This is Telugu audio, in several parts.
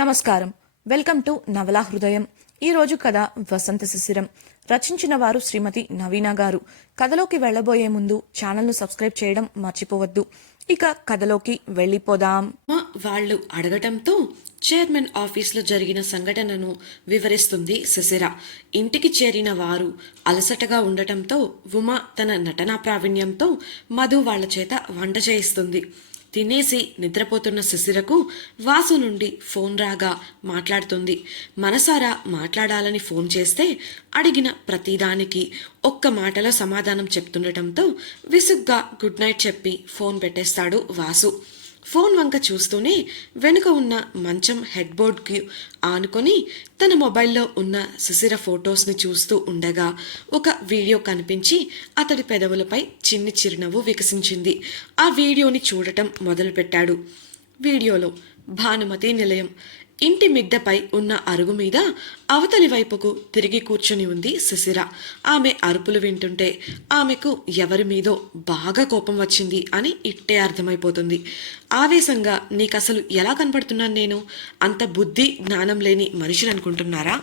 నమస్కారం. వెల్కమ్ టు నవలా హృదయం. ఈరోజు కథ వసంత శిశిరం. రచించిన వారు శ్రీమతి నవీన గారు. కథలోకి వెళ్లబోయే ముందు ఛానల్ను సబ్స్క్రైబ్ చేయడం మర్చిపోవద్దు. ఇక కథలోకి వెళ్ళిపోదాం. వాళ్ళు అడగటంతో చైర్మన్ ఆఫీస్లో జరిగిన సంఘటనను వివరిస్తుంది శిశిర. ఇంటికి చేరిన వారు అలసటగా ఉండటంతో ఉమ తన నటనా ప్రావీణ్యంతో మధు వాళ్ల చేత వంట చేయిస్తుంది. తినేసి నిద్రపోతున్న శిశిరకు వాసు నుండి ఫోన్ రాగా మాట్లాడుతుంది. మనసారా మాట్లాడాలని ఫోన్ చేస్తే అడిగిన ప్రతిదానికి ఒక్క మాటలో సమాధానం చెప్తుండటంతో విసుగ్గా గుడ్ నైట్ చెప్పి ఫోన్ పెట్టేస్తాడు వాసు. ఫోన్ వంక చూస్తూనే వెనుక ఉన్న మంచం హెడ్ బోర్డ్కి ఆనుకొని తన మొబైల్లో ఉన్న శిశిర ఫొటోస్ని చూస్తూ ఉండగా ఒక వీడియో కనిపించి అతడి పెదవులపై చిన్ని చిరునవ్వు వికసించింది. ఆ వీడియోని చూడటం మొదలుపెట్టాడు. వీడియోలో భానుమతి నిలయం ఇంటి మిద్దెపై ఉన్న అరుగు మీద అవతలి వైపుకు తిరిగి కూర్చుని ఉంది శిశిర. ఆమె అరుపులు వింటుంటే ఆమెకు ఎవరి మీదో బాగా కోపం వచ్చింది అని ఇట్టే అర్థమైపోతుంది. ఆవేశంగా నీకసలు ఎలా కనపడుతున్నాను నేను? అంత బుద్ధి జ్ఞానం లేని మనిషిని అనుకుంటున్నారా?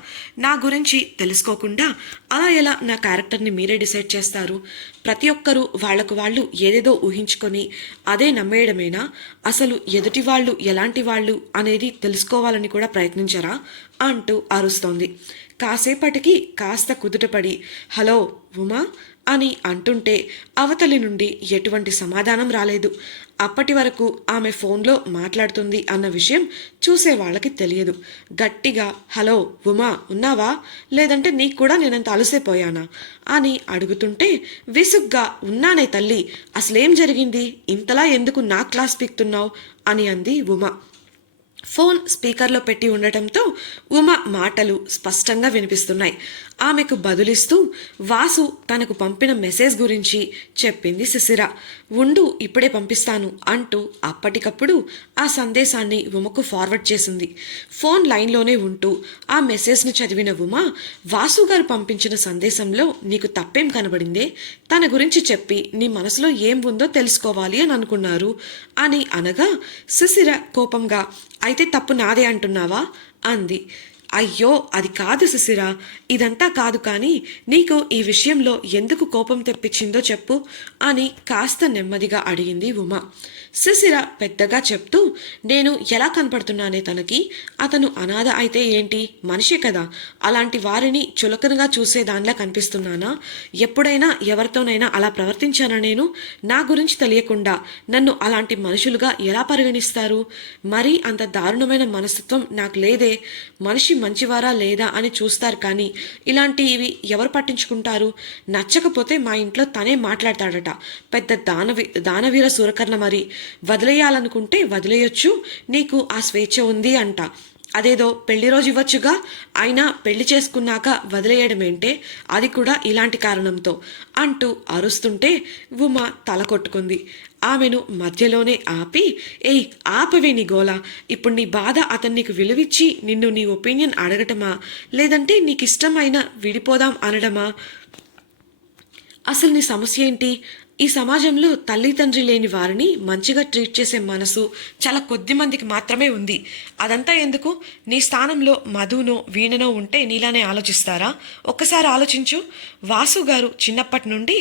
నా గురించి తెలుసుకోకుండా అలా ఎలా నా క్యారెక్టర్ని మీరే డిసైడ్ చేస్తారు? ప్రతి ఒక్కరూ వాళ్లకు వాళ్ళు ఏదేదో ఊహించుకొని అదే నమ్మేయడమేనా? అసలు ఎదుటి వాళ్ళు ఎలాంటి వాళ్ళు అనేది తెలుసుకోవాలని కూడా ప్రయత్నించరా అంటూ అరుస్తోంది. కాసేపటికి కాస్త కుదుటపడి హలో ఉమా అని అంటుంటే అవతలి నుండి ఎటువంటి సమాధానం రాలేదు. అప్పటి వరకు ఆమె ఫోన్లో మాట్లాడుతుంది అన్న విషయం చూసే వాళ్ళకి తెలియదు. గట్టిగా హలో ఉమా ఉన్నావా, లేదంటే నీకు కూడా నేనంత అలసిపోయానా అని అడుగుతుంటే విసుగ్గా ఉన్నానే తల్లి, అసలేం జరిగింది, ఇంతలా ఎందుకు నా క్లాస్ పీక్తున్నావు అని అంది ఉమా. ఫోన్ స్పీకర్లో పెట్టి ఉండటంతో ఉమ మాటలు స్పష్టంగా వినిపిస్తున్నాయి. ఆమెకు బదులిస్తూ వాసు తనకు పంపిన మెసేజ్ గురించి చెప్పింది శిశిర. ఉండు ఇప్పుడే పంపిస్తాను అంటూ అప్పటికప్పుడు ఆ సందేశాన్ని ఉమకు ఫార్వర్డ్ చేసింది. ఫోన్ లైన్లోనే ఉంటూ ఆ మెసేజ్ను చదివిన ఉమ, వాసు గారు పంపించిన సందేశంలో నీకు తప్పేం కనబడిందే? తన గురించి చెప్పి నీ మనసులో ఏం ఉందో తెలుసుకోవాలి అని అనుకున్నారు అని అనగా శిశిర కోపంగా అయితే తప్పు నాదే అంటున్నావా అంది. అయ్యో అది కాదు శిశిర, ఇదంతా కాదు, కానీ నీకు ఈ విషయంలో ఎందుకు కోపం తెప్పించిందో చెప్పు అని కాస్త నెమ్మదిగా అడిగింది ఉమ. శిశిర పెద్దగా చెప్తూ నేను ఎలా కనపడుతున్నానే తనకి? అతను అనాథ అయితే ఏంటి, మనిషే కదా, అలాంటి వారిని చులకనగా చూసేదానిలా కనిపిస్తున్నానా? ఎప్పుడైనా ఎవరితోనైనా అలా ప్రవర్తించానా నేను? నా గురించి తెలియకుండా నన్ను అలాంటి మనుషులుగా ఎలా పరిగణిస్తారు? మరీ అంత దారుణమైన మనస్తత్వం నాకు లేదే. మనిషి మంచివారా లేదా అని చూస్తారు, కానీ ఇలాంటివి ఎవరు పట్టించుకుంటారు? నచ్చకపోతే మా ఇంట్లో తనే మాట్లాడతాడట, పెద్ద దానవీర సూరకర్ణ, మరి వదిలేయాలనుకుంటే వదిలేయొచ్చు, నీకు ఆ స్వేచ్ఛ ఉంది అంట. అదేదో పెళ్లి రోజు ఇవ్వచ్చుగా, అయినా పెళ్లి చేసుకున్నాక వదిలేయడమేంటే, అది కూడా ఇలాంటి కారణంతో అంటూ అరుస్తుంటే ఉమ తల కొట్టుకుంది. ఆమెను మధ్యలోనే ఆపి ఏయ్ ఆపవే నీ గోల, ఇప్పుడు నీ బాధ అతను నీకు విలువిచ్చి నిన్ను నీ ఒపీనియన్ అడగటమా, లేదంటే నీకు ఇష్టమైన విడిపోదాం అనడమా? అసలు నీ సమస్య ఏంటి? ఈ సమాజంలో తల్లి తండ్రి లేని వారిని మంచిగా ట్రీట్ చేసే మనసు చాలా కొద్ది మందికి మాత్రమే ఉంది. అదంతా ఎందుకు? నీ స్థానంలో మధునో వీణనో ఉంటే నీలానే ఆలోచిస్తారా? ఒక్కసారి ఆలోచించు. వాసు గారు చిన్నప్పటి నుండి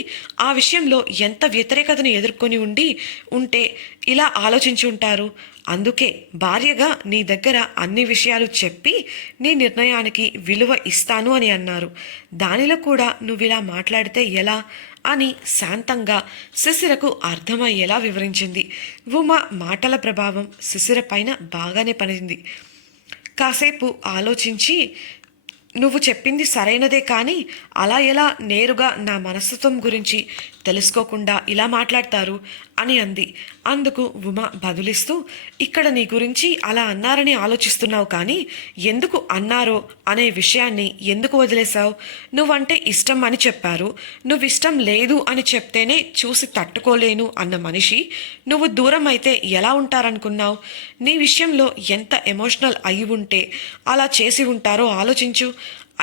ఆ విషయంలో ఎంత వ్యతిరేకతను ఎదుర్కొని ఉంటే ఇలా ఆలోచించి ఉంటారు. అందుకే భార్యగా నీ దగ్గర అన్ని విషయాలు చెప్పి నీ నిర్ణయానికి విలువ ఇస్తాను అని అన్నారు. దానిలో కూడా నువ్వు ఇలా మాట్లాడితే ఎలా అని శాంతంగా శిశిరకు అర్థమయ్యేలా వివరించింది. ఉమ మాటల ప్రభావం శిశిర పైన బాగానే పడింది. కాసేపు ఆలోచించి నువ్వు చెప్పింది సరైనదే, కానీ అలా ఎలా నేరుగా నా మనస్తత్వం గురించి తెలుసుకోకుండా ఇలా మాట్లాడతారు అని అంది. అందుకు ఉమ బదులిస్తూ ఇక్కడ నీ గురించి అలా అన్నారని ఆలోచిస్తున్నావు, కానీ ఎందుకు అన్నారో అనే విషయాన్ని ఎందుకు వదిలేశావు? నువ్వంటే ఇష్టం అని చెప్పారు, నువ్వు ఇష్టం లేదు అని చెప్తేనే చూసి తట్టుకోలేను అన్న మనిషి నువ్వు దూరం అయితే ఎలా ఉంటారనుకున్నావు? నీ విషయంలో ఎంత ఎమోషనల్ అయి ఉంటే అలా చేసి ఉంటారో ఆలోచించు.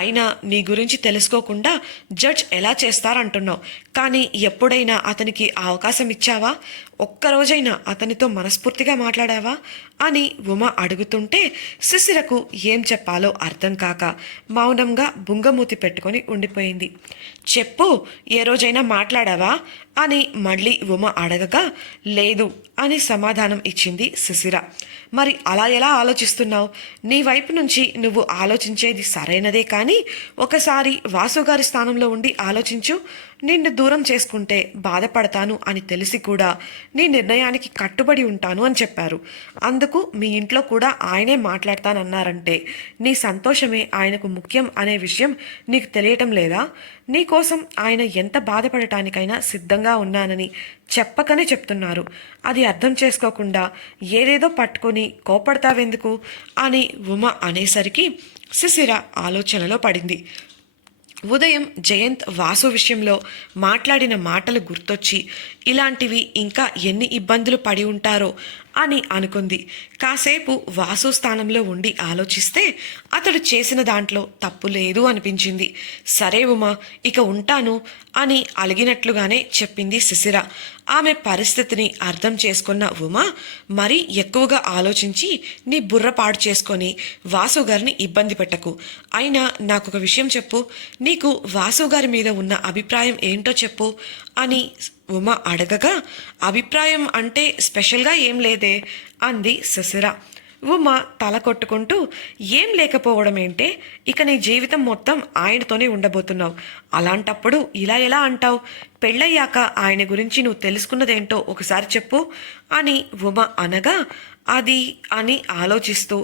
అయినా నీ గురించి తెలుసుకోకుండా జడ్జ్ ఎలా చేస్తారంటున్నావు. కానీ ఎప్పుడైనా అతనికి ఆ అవకాశం ఇచ్చావా? ఒక్కరోజైనా అతనితో మనస్ఫూర్తిగా మాట్లాడావా అని ఉమ అడుగుతుంటే శిశిరకు ఏం చెప్పాలో అర్థం కాక మౌనంగా బుంగమూతి పెట్టుకొని ఉండిపోయింది. చెప్పు, ఏ రోజైనా మాట్లాడావా అని మళ్ళీ ఉమ అడగగా లేదు అని సమాధానం ఇచ్చింది శిశిర. మరి అలా ఎలా ఆలోచిస్తున్నావు? నీ వైపు నుంచి నువ్వు ఆలోచించేది సరైనదే, కానీ ఒకసారి వాసుగారి స్థానంలో ఉండి ఆలోచించు. నిన్ను దూరం చేసుకుంటే బాధపడతాను అని తెలిసి కూడా నీ నిర్ణయానికి కట్టుబడి ఉంటాను అని చెప్పారు. అందుకు మీ ఇంట్లో కూడా ఆయనే మాట్లాడతానన్నారంటే నీ సంతోషమే ఆయనకు ముఖ్యం అనే విషయం నీకు తెలియటం లేదా? నీకోసం ఆయన ఎంత బాధపడటానికైనా సిద్ధంగా ఉన్నానని చెప్పకనే చెప్తున్నారు. అది అర్థం చేసుకోకుండా ఏదేదో పట్టుకొని కోపడతావెందుకు అని ఉమ అనేసరికి శిశిర ఆలోచనలో పడింది. ఉదయం జయంత్ వాసు విషయంలో మాట్లాడిన మాటలు గుర్తొచ్చి ఇలాంటివి ఇంకా ఎన్ని ఇబ్బందులు పడి ఉంటారో అని అనుకుంది. కాసేపు వాసు స్థానంలో ఉండి ఆలోచిస్తే అతడు చేసిన దాంట్లో తప్పు లేదు అనిపించింది. సరే ఉమా, ఇక ఉంటాను అని అలిగినట్లుగానే చెప్పింది శిశిర. ఆమె పరిస్థితిని అర్థం చేసుకున్న ఉమా మరీ ఎక్కువగా ఆలోచించి నీ బుర్ర పాడు చేసుకొని వాసు గారిని ఇబ్బంది పెట్టకు. అయినా నాకొక విషయం చెప్పు, నీకు వాసు గారి మీద ఉన్న అభిప్రాయం ఏంటో చెప్పు అని ఉమ అడగగా అభిప్రాయం అంటే స్పెషల్గా ఏం లేదే అంది శిశిర. ఉమ తల కొట్టుకుంటూ ఏం లేకపోవడం ఏంటే, ఇక నీ జీవితం మొత్తం ఆయనతోనే ఉండబోతున్నావు. అలాంటప్పుడు ఇలా ఎలా అంటావు? పెళ్ళయ్యాక ఆయన గురించి నువ్వు తెలుసుకున్నదేంటో ఒకసారి చెప్పు అని ఉమ అనగా అది అని ఆలోచిస్తూ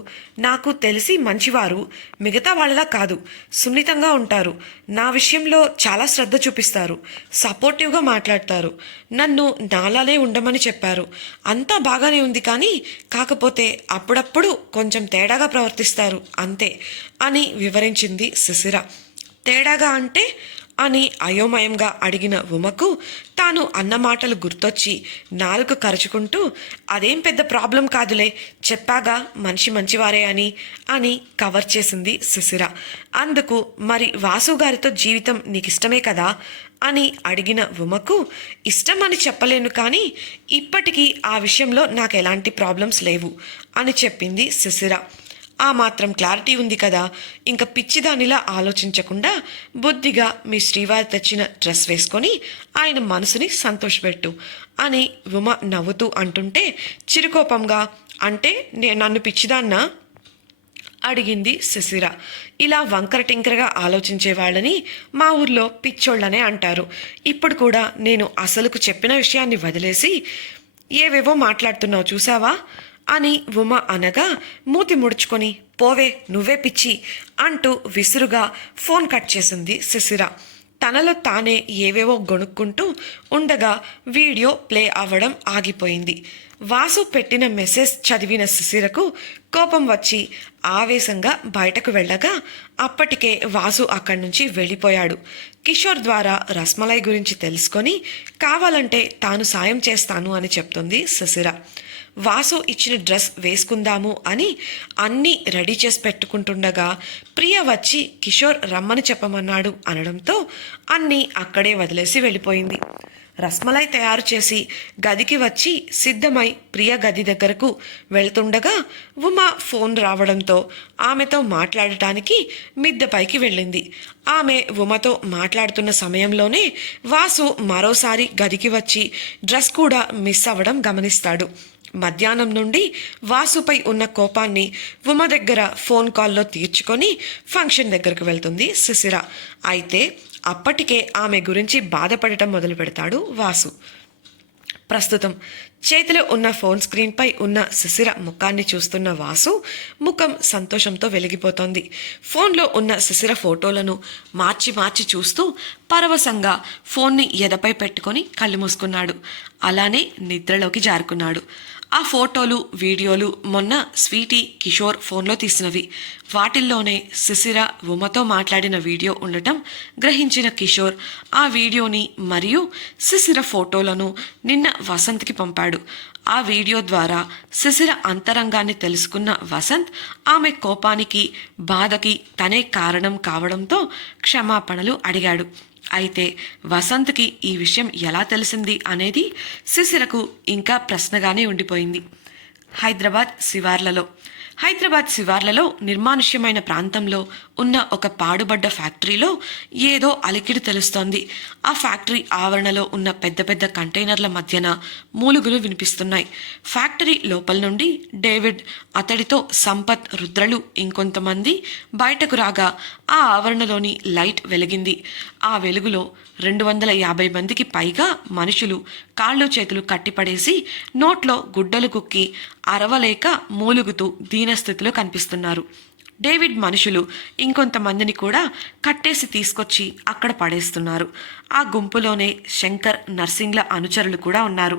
నాకు తెలిసి మంచివారు, మిగతా వాళ్ళలా కాదు, సున్నితంగా ఉంటారు. నా విషయంలో చాలా శ్రద్ధ చూపిస్తారు, సపోర్టివ్గా మాట్లాడతారు, నన్ను నాలానే ఉండమని చెప్పారు. అంతా బాగానే ఉంది, కానీ కాకపోతే అప్పుడప్పుడు కొంచెం తేడాగా ప్రవర్తిస్తారు అంతే అని వివరించింది శిశిర. తేడాగా అంటే అని అయోమయంగా అడిగిన ఉమకు తాను అన్న మాటలు గుర్తొచ్చి నాలుక కరుచుకుంటూ అదేం పెద్ద ప్రాబ్లం కాదులే, చెప్పాగా మనిషి మంచివారే అని కవర్ చేసింది శిశిర. అందుకు మరి వాసు గారితో జీవితం నీకిష్టమే కదా అని అడిగిన ఉమకు ఇష్టం అని చెప్పలేను, కానీ ఇప్పటికీ ఆ విషయంలో నాకు ఎలాంటి ప్రాబ్లమ్స్ లేవు అని చెప్పింది శిశిర. ఆ మాత్రం క్లారిటీ ఉంది కదా, ఇంకా పిచ్చిదానిలా ఆలోచించకుండా బుద్ధిగా మీ శ్రీవారి తెచ్చిన డ్రెస్ వేసుకొని ఆయన మనసుని సంతోషపెట్టు అని ఉమ నవ్వుతూ అంటుంటే చిరుకోపంగా అంటే నన్ను పిచ్చిదాన్నా అడిగింది శిశిర. ఇలా వంకర టింకరగా ఆలోచించే వాళ్ళని మా ఊర్లో పిచ్చోళ్ళనే అంటారు. ఇప్పుడు కూడా నేను అసలుకు చెప్పిన విషయాన్ని వదిలేసి ఏవేవో మాట్లాడుతున్నావు చూసావా అని ఉమ అనగా మూతి ముడుచుకొని పోవే నువ్వే పిచ్చి అంటూ విసురుగా ఫోన్ కట్ చేసింది శిశిర. తనలో తానే ఏవేవో గొణుక్కుంటూ ఉండగా వీడియో ప్లే అవ్వడం ఆగిపోయింది. వాసు పెట్టిన మెసేజ్ చదివిన శిశిరకు కోపం వచ్చి ఆవేశంగా బయటకు వెళ్ళగా అప్పటికే వాసు అక్కడి నుంచి వెళ్ళిపోయాడు. కిషోర్ ద్వారా రస్మలై గురించి తెలుసుకొని కావాలంటే తాను సాయం చేస్తాను అని చెప్తుంది శిశిర. వాసు ఇచ్చిన డ్రెస్ వేసుకుందాము అని అన్నీ రెడీ చేసి పెట్టుకుంటుండగా ప్రియ వచ్చి కిషోర్ రమ్మని చెప్పమన్నాడు అనడంతో అన్నీ అక్కడే వదిలేసి వెళ్ళిపోయింది. రస్మలై తయారు చేసి గదికి వచ్చి సిద్ధమై ప్రియ గది దగ్గరకు వెళ్తుండగా ఉమా ఫోన్ రావడంతో ఆమెతో మాట్లాడటానికి మిద్దెపైకి వెళ్ళింది. ఆమె ఉమతో మాట్లాడుతున్న సమయంలోనే వాసు మరోసారి గదికి వచ్చి డ్రెస్ కూడా మిస్ అవ్వడం గమనిస్తాడు. మధ్యాహ్నం నుండి వాసుపై ఉన్న కోపాన్ని ఉమ దగ్గర ఫోన్ కాల్లో తీర్చుకొని ఫంక్షన్ దగ్గరకు వెళ్తుంది శిశిర. అయితే అప్పటికే ఆమె గురించి బాధపడటం మొదలు పెడతాడు వాసు. ప్రస్తుతం చేతిలో ఉన్న ఫోన్ స్క్రీన్పై ఉన్న శిశిర ముఖాన్ని చూస్తున్న వాసు ముఖం సంతోషంతో వెలిగిపోతోంది. ఫోన్లో ఉన్న శిశిర ఫోటోలను మార్చి మార్చి చూస్తూ పరవశంగా ఫోన్ని ఎదపై పెట్టుకొని కళ్ళు మూసుకున్నాడు. అలానే నిద్రలోకి జారుకున్నాడు. ఆ ఫోటోలు వీడియోలు మొన్న స్వీటీ కిషోర్ ఫోన్లో తీసినవి. వాటిల్లోనే శిశిర ఉమతో మాట్లాడిన వీడియో ఉండటం గ్రహించిన కిషోర్ ఆ వీడియోని మరియు శిశిర ఫోటోలను నిన్న వసంత్కి పంపాడు. ఆ వీడియో ద్వారా శిశిర అంతరంగాన్ని తెలుసుకున్న వసంత్ ఆమె కోపానికి బాధకి తనే కారణం కావడంతో క్షమాపణలు అడిగాడు. అయితే వసంత్కి ఈ విషయం ఎలా తెలిసింది అనేది శిశిరకు ఇంకా ప్రశ్నగానే ఉండిపోయింది. హైదరాబాద్ శివార్లలో నిర్మానుష్యమైన ప్రాంతంలో ఉన్న ఒక పాడుబడ్డ ఫ్యాక్టరీలో ఏదో అలికిడి తెలుస్తోంది. ఆ ఫ్యాక్టరీ ఆవరణలో ఉన్న పెద్ద పెద్ద కంటైనర్ల మధ్యన మూలుగులు వినిపిస్తున్నాయి. ఫ్యాక్టరీ లోపల నుండి డేవిడ్, అతడితో సంపత్, రుద్రలు ఇంకొంతమంది బయటకు రాగా ఆ ఆవరణలోని లైట్ వెలిగింది. ఆ వెలుగులో 250 మందికి పైగా మనుషులు కాళ్ళు చేతులు కట్టిపడేసి నోట్లో గుడ్డలు కుక్కి అరవలేక మూలుగుతూ దీనస్థితిలో కనిపిస్తున్నారు. డేవిడ్ మనుషులు ఇంకొంతమందిని కూడా కట్టేసి తీసుకొచ్చి అక్కడ పడేస్తున్నారు. ఆ గుంపులోనే శంకర్, నర్సింగ్ల అనుచరులు కూడా ఉన్నారు.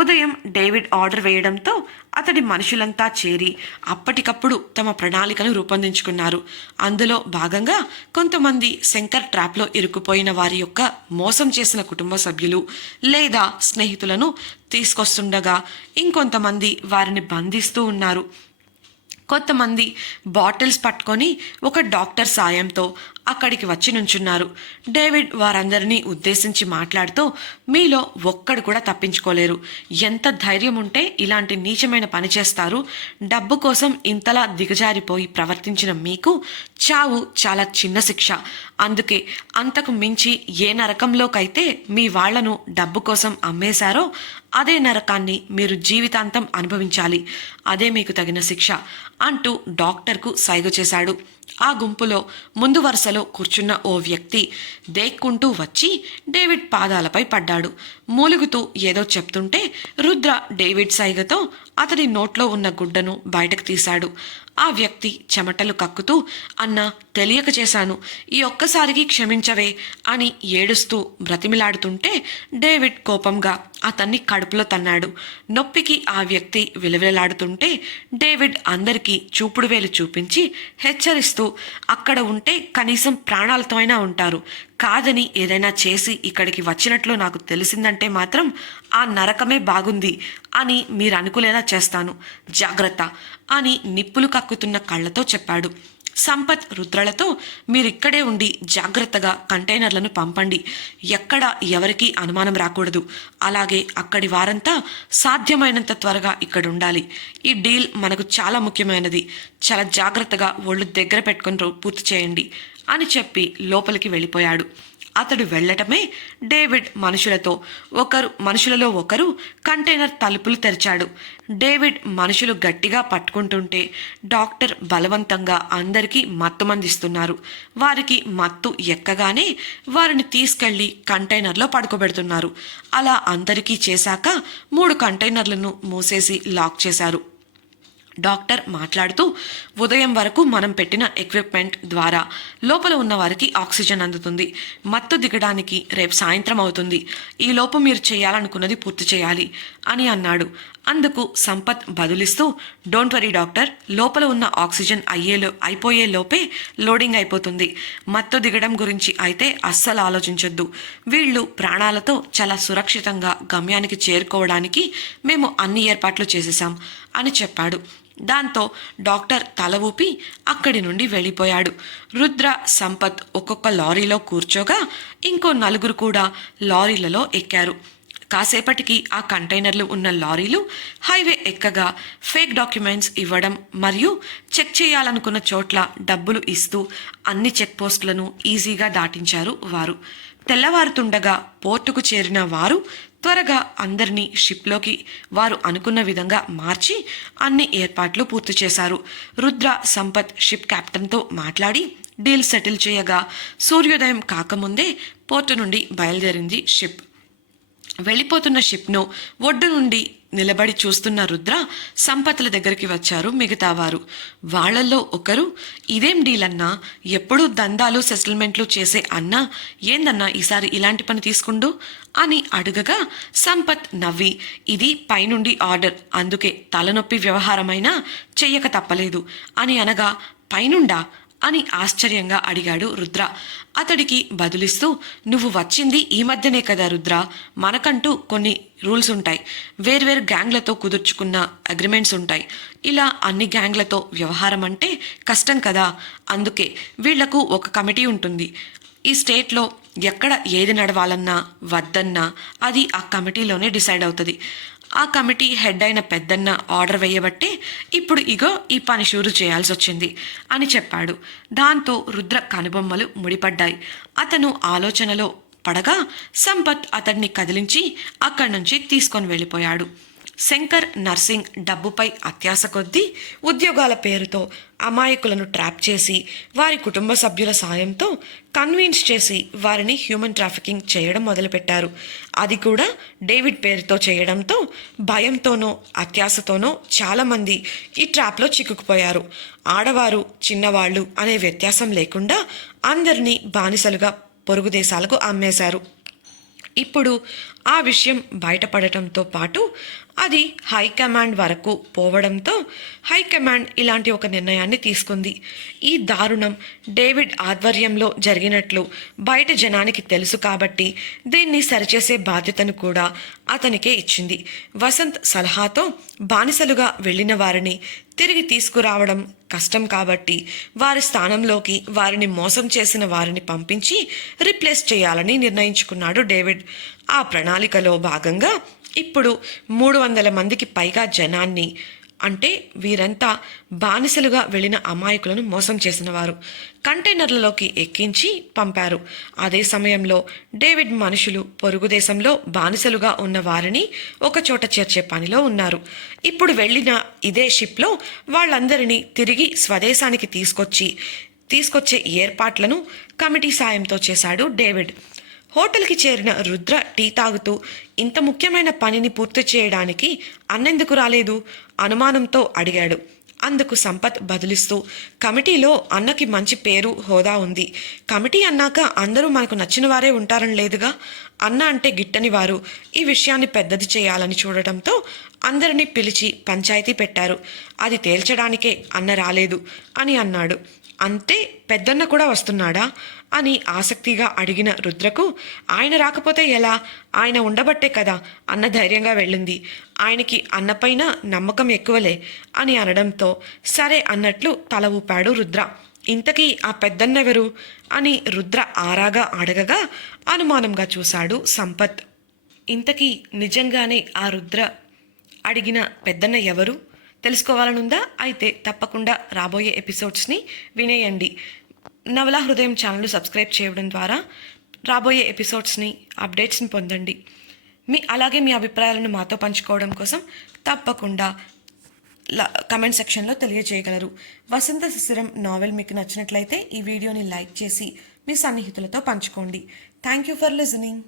ఉదయం డేవిడ్ ఆర్డర్ వేయడంతో అతడి మనుషులంతా చేరి అప్పటికప్పుడు తమ ప్రణాళికను రూపొందించుకున్నారు. అందులో భాగంగా కొంతమంది శంకర్ ట్రాప్లో ఇరుక్కుపోయిన వారి యొక్క మోసం చేసిన కుటుంబ సభ్యులు లేదా స్నేహితులను తీసుకొస్తుండగా ఇంకొంతమంది వారిని బంధిస్తూ ఉన్నారు. కొంతమంది బాటిల్స్ పట్టుకొని ఒక డాక్టర్ సాయంతో అక్కడికి వచ్చి నుంచున్నారు. డేవిడ్ వారందరినీ ఉద్దేశించి మాట్లాడుతూ, మీలో ఒక్కడు కూడా తప్పించుకోలేరు. ఎంత ధైర్యం ఉంటే ఇలాంటి నీచమైన పని చేస్తారు? డబ్బు కోసం ఇంతలా దిగజారిపోయి ప్రవర్తించిన మీకు చావు చాలా చిన్న శిక్ష. అందుకే అంతకు మించి ఏ నరకంలోకైతే మీ వాళ్లను డబ్బు కోసం అమ్మేశారో అదే నరకాన్ని మీరు జీవితాంతం అనుభవించాలి. అదే మీకు తగిన శిక్ష అంటూ డాక్టర్కు సైగ చేశాడు. ఆ గుంపులో ముందు వరుసలో కూర్చున్న ఓ వ్యక్తి దేక్కుంటూ వచ్చి డేవిడ్ పాదాలపై పడ్డాడు. మూలుగుతూ ఏదో చెప్తుంటే రుద్ర డేవిడ్ సైగతో అతడి నోట్లో ఉన్న గుడ్డను బయటకు తీశాడు. ఆ వ్యక్తి చెమటలు కక్కుతూ, అన్నా, తెలియక చేశాను, ఈ ఒక్కసారికి క్షమించవే అని ఏడుస్తూ బ్రతిమిలాడుతుంటే డేవిడ్ కోపంగా అతన్ని కడుపులో తన్నాడు. నొప్పికి ఆ వ్యక్తి విలవిలలాడుతుంటే డేవిడ్ అందరికీ చూపుడు వేలు చూపించి హెచ్చరిస్తూ, అక్కడ ఉంటే కనీసం ప్రాణాలతో అయినా ఉంటారు, కాదని ఏదైనా చేసి ఇక్కడికి వచ్చినట్లు నాకు తెలిసిందంటే మాత్రం ఆ నరకమే బాగుంది అని మీరు అనుకునేలా చేస్తాను, జాగ్రత్త అని నిప్పులు కక్కుతున్న కళ్ళతో చెప్పాడు. సంపత్, రుద్రలతో మీరిక్కడే ఉండి జాగ్రత్తగా కంటైనర్లను పంపండి, ఎక్కడ ఎవరికీ అనుమానం రాకూడదు. అలాగే అక్కడి వారంతా సాధ్యమైనంత త్వరగా ఇక్కడ ఉండాలి. ఈ డీల్ మనకు చాలా ముఖ్యమైనది, చాలా జాగ్రత్తగా ఒళ్ళు దగ్గర పెట్టుకొని పూర్తి చేయండి అని చెప్పి లోపలికి వెళ్ళిపోయాడు. అతడు వెళ్లటమే డేవిడ్ మనుషులలో ఒకరు కంటైనర్ తలుపులు తెరిచాడు. డేవిడ్ మనుషులు గట్టిగా పట్టుకుంటుంటే డాక్టర్ బలవంతంగా అందరికీ మత్తు మందిస్తున్నారు. వారికి మత్తు ఎక్కగానే వారిని తీసుకెళ్లి కంటైనర్లో పడుకోబెడుతున్నారు. అలా అందరికీ చేశాక 3 కంటైనర్లను మూసేసి లాక్ చేశారు. డాక్టర్ మాట్లాడుతూ, ఉదయం వరకు మనం పెట్టిన ఎక్విప్మెంట్ ద్వారా లోపల ఉన్న వారికి ఆక్సిజన్ అందుతుంది. మత్తు దిగడానికి రేపు సాయంత్రం అవుతుంది. ఈ లోపు మీరు చేయాలనుకున్నది పూర్తి చేయాలి అని అన్నాడు. అందుకు సంపత్ బదులిస్తూ, డోంట్ వరీ డాక్టర్, లోపల ఉన్న ఆక్సిజన్ అయిపోయే లోపే లోడింగ్ అయిపోతుంది. మత్తు దిగడం గురించి అయితే అస్సలు ఆలోచించొద్దు. వీళ్ళు ప్రాణాలతో చాలా సురక్షితంగా గమ్యానికి చేరుకోవడానికి మేము అన్ని ఏర్పాట్లు చేసేశాం అని చెప్పాడు. దాంతో డాక్టర్ తల ఊపి అక్కడి నుండి వెళ్ళిపోయాడు. రుద్ర, సంపత్ ఒక్కొక్క లారీలో కూర్చోగా ఇంకో 4 కూడా లారీలలో ఎక్కారు. కాసేపటికి ఆ కంటైనర్లు ఉన్న లారీలు హైవే ఎక్కగా ఫేక్ డాక్యుమెంట్స్ ఇవ్వడం మరియు చెక్ చేయాలనుకున్న చోట్ల డబ్బులు ఇస్తూ అన్ని చెక్ పోస్టులను ఈజీగా దాటించారు వారు. తెల్లవారుతుండగా పోర్టుకు చేరిన వారు త్వరగా అందరినీ షిప్లోకి వారు అనుకున్న విధంగా మార్చి అన్ని ఏర్పాట్లు పూర్తి చేశారు. రుద్ర, సంపత్ షిప్ కెప్టెన్తో మాట్లాడి డీల్ సెటిల్ చేయగా సూర్యోదయం కాకముందే పోర్టు నుండి బయలుదేరింది షిప్. వెళ్ళిపోతున్న షిప్ను ఒడ్డు నుండి నిలబడి చూస్తున్న రుద్ర సంపత్ల దగ్గరికి వచ్చారు మిగతా వారు. వాళ్లల్లో ఒకరు, ఇదేం డీల్ అన్నా, ఎప్పుడూ దందాలు సెటిల్మెంట్లు చేసే అన్నా ఏందన్నా ఈసారి ఇలాంటి పని తీసుకుండు అని అడుగగా సంపత్ నవ్వి, ఇది పైనుండి ఆర్డర్, అందుకే తలనొప్పి వ్యవహారమైనా చెయ్యక తప్పలేదు అని అనగా, పైనుండా అని ఆశ్చర్యంగా అడిగాడు రుద్ర. అతడికి బదులిస్తూ, నువ్వు వచ్చింది ఈ మధ్యనే కదా రుద్ర, మనకంటూ కొన్ని రూల్స్ ఉంటాయి, వేర్వేరు గ్యాంగ్లతో కుదుర్చుకున్న అగ్రిమెంట్స్ ఉంటాయి. ఇలా అన్ని గ్యాంగ్లతో వ్యవహారం అంటే కష్టం కదా, అందుకే వీళ్లకు ఒక కమిటీ ఉంటుంది. ఈ స్టేట్లో ఎక్కడ ఏది నడవాలన్నా వద్దన్నా అది ఆ కమిటీలోనే డిసైడ్ అవుతుంది. ఆ కమిటీ హెడ్ అయిన పెద్దన్న ఆర్డర్ వేయబట్టే ఇప్పుడు ఇగో ఈ పని షూరు చేయాల్సి వచ్చింది అని చెప్పాడు. దాంతో రుద్ర కనుబొమ్మలు ముడిపడ్డాయి. అతను ఆలోచనలో పడగా సంపత్ అతన్ని కదిలించి అక్కడి నుంచి తీసుకొని వెళ్ళిపోయాడు. శంకర్ నర్సింగ్ డబ్బుపై అత్యాశ కొద్దీ ఉద్యోగాల పేరుతో అమాయకులను ట్రాప్ చేసి వారి కుటుంబ సభ్యుల సాయంతో కన్విన్స్ చేసి వారిని హ్యూమన్ ట్రాఫికింగ్ చేయడం మొదలుపెట్టారు. అది కూడా డేవిడ్ పేరుతో చేయడంతో భయంతోనో అత్యాశతోనో చాలామంది ఈ ట్రాప్లో చిక్కుకుపోయారు. ఆడవారు చిన్నవాళ్ళు అనే వ్యత్యాసం లేకుండా అందరినీ బానిసలుగా పొరుగు దేశాలకు అమ్మేశారు. ఇప్పుడు ఆ విషయం బయటపడటంతో పాటు అది హైకమాండ్ వరకు పోవడంతో హైకమాండ్ ఇలాంటి ఒక నిర్ణయాన్ని తీసుకుంది. ఈ దారుణం డేవిడ్ ఆధ్వర్యంలో జరిగినట్లు బయట జనానికి తెలుసు కాబట్టి దీన్ని సరిచేసే బాధ్యతను కూడా అతనికే ఇచ్చింది. వసంత్ సలహాతో బానిసలుగా వెళ్ళిన వారిని తిరిగి తీసుకురావడం కష్టం కాబట్టి వారి స్థానంలోకి వారిని మోసం చేసిన వారిని పంపించి రిప్లేస్ చేయాలని నిర్ణయించుకున్నాడు డేవిడ్. ఆ ప్రణాళికలో భాగంగా ఇప్పుడు 300 మందికి పైగా జనాన్ని, అంటే వీరంతా బానిసలుగా వెళ్ళిన అమాయకులను మోసం చేసిన వారు, కంటైనర్లలోకి ఎక్కించి పంపారు. అదే సమయంలో డేవిడ్ మనుషులు పొరుగు దేశంలో బానిసలుగా ఉన్న వారిని ఒకచోట చేర్చే పనిలో ఉన్నారు. ఇప్పుడు వెళ్ళిన ఇదే షిప్లో వాళ్ళందరినీ తిరిగి స్వదేశానికి తీసుకొచ్చే ఏర్పాట్లను కమిటీ సాయంతో చేశాడు డేవిడ్. హోటల్కి చేరిన రుద్ర టీ తాగుతూ, ఇంత ముఖ్యమైన పనిని పూర్తి చేయడానికి అన్నెందుకు రాలేదు అనుమానంతో అడిగాడు. అందుకు సంపత్ బదులిస్తూ, కమిటీలో అన్నకి మంచి పేరు హోదా ఉంది. కమిటీ అన్నాక అందరూ మనకు నచ్చిన వారే ఉంటారని లేదుగా. అన్న అంటే గిట్టని వారు ఈ విషయాన్ని పెద్దది చేయాలని చూడటంతో అందరినీ పిలిచి పంచాయతీ పెట్టారు. అది తేల్చడానికే అన్న రాలేదు అని అన్నాడు. అంతే, పెద్దన్న కూడా వస్తున్నాడా అని ఆసక్తిగా అడిగిన రుద్రకు, ఆయన రాకపోతే ఎలా, ఆయన ఉండబట్టే కదా అన్న ధైర్యంగా వెళ్ళింది. ఆయనకి అన్నపైన నమ్మకం ఎక్కువలే అని అనడంతో సరే అన్నట్లు తల ఊపాడు రుద్ర. ఇంతకీ ఆ పెద్దన్నెవరు అని రుద్ర ఆరాగా అడగగా అనుమానంగా చూశాడు సంపత్. ఇంతకీ నిజంగానే ఆ రుద్ర అడిగిన పెద్దన్న ఎవరు తెలుసుకోవాలనుందా? అయితే తప్పకుండా రాబోయే ఎపిసోడ్స్ని వినేయండి. నవలా హృదయం ఛానల్ సబ్స్క్రైబ్ చేయడం ద్వారా రాబోయే ఎపిసోడ్స్ని అప్డేట్స్ని పొందండి. అలాగే మీ అభిప్రాయాలను మాతో పంచుకోవడం కోసం తప్పకుండా కమెంట్ సెక్షన్లో తెలియజేయగలరు. వసంత శిశిరం నావెల్ మీకు నచ్చినట్లయితే ఈ వీడియోని లైక్ చేసి మీ సన్నిహితులతో పంచుకోండి. Thank you for listening.